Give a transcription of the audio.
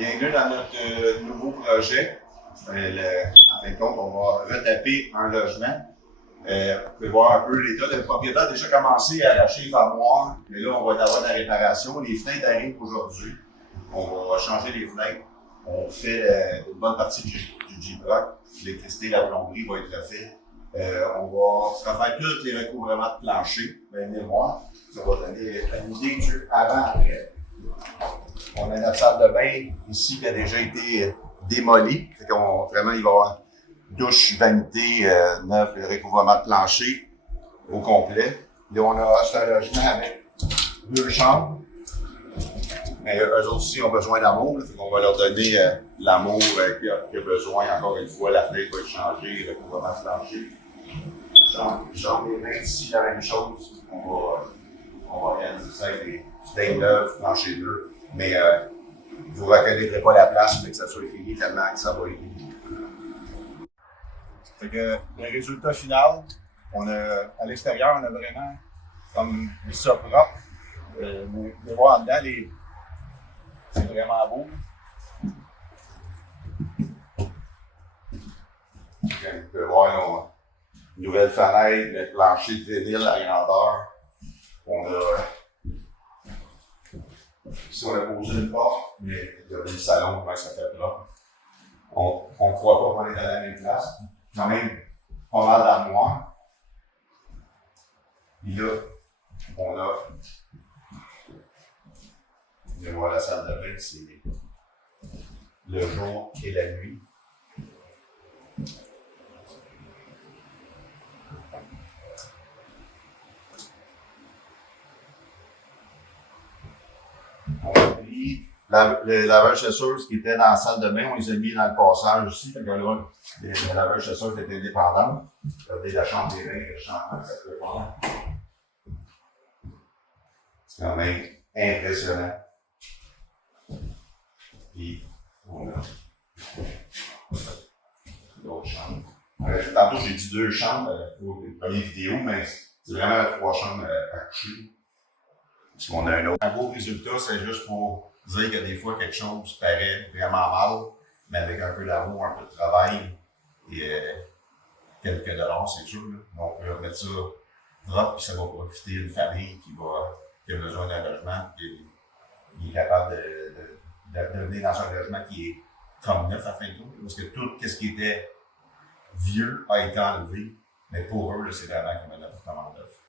Bienvenue dans notre nouveau projet. En fin de compte, on va retaper un logement. Vous pouvez voir un peu l'état. Le propriétaire a déjà commencé à arracher les armoires, mais là, on va avoir de la réparation. Les fenêtres arrivent aujourd'hui. On va changer les fenêtres. On fait une bonne partie du G-Block. L'électricité, la plomberie va être faite. On va refaire tous les recouvrements de plancher. Venez voir. Ça va donner une idée du avant-après. On a notre salle de bain ici qui a déjà été démolie. Vraiment, il va y avoir douche, vanité, neuve, le recouvrement de plancher au complet. Là, on a acheté un logement avec 2 chambres. Mais eux autres aussi ont besoin d'amour. On va leur donner l'amour qu'il a besoin. Encore une fois, la fenêtre va être changée, le recouvrement de plancher. Chambre des bains ici, la même chose. On va réaliser ça avec des fenêtres neuves, plancher neuf. Mais vous ne reconnaîtrez pas la place, mais que ça soit fini tellement que ça va être fini. Fait que le résultat final, à l'extérieur, on a vraiment comme mis ça propre. Vous pouvez voir en dedans, c'est vraiment beau. Vous pouvez voir nos nouvelles fenêtres, le plancher de vinyle à grandeur. Ici, on a posé une porte, mais il y a le salon, comment ça fait propre. On ne croit pas qu'on est à la même place. Quand même, pas mal d'armoires. Et là, on a la salle de bain, c'est le jour et la nuit. Le lavage chaussures qui était dans la salle de bain, on les a mis dans le passage aussi. Fait que là, le lavage chaussures était indépendant. Regardez la chambre des bains que je chante, ça peut faire. C'est quand même impressionnant. Puis, on a d'autres chambres. Tantôt, j'ai dit 2 chambres pour les premières vidéos, mais c'est vraiment 3 chambres à coucher. Parce qu'on a un autre. Un beau résultat, c'est juste pour dire que des fois, quelque chose paraît vraiment mal, mais avec un peu d'amour, un peu de travail et quelques dollars, c'est sûr. Là. Donc, on peut remettre ça propre, puis ça va profiter d'une famille qui a besoin d'un logement, qui est capable de venir dans un logement qui est comme neuf à fin de compte. Parce que tout ce qui était vieux a été enlevé, mais pour eux, c'est vraiment comme un appartement neuf.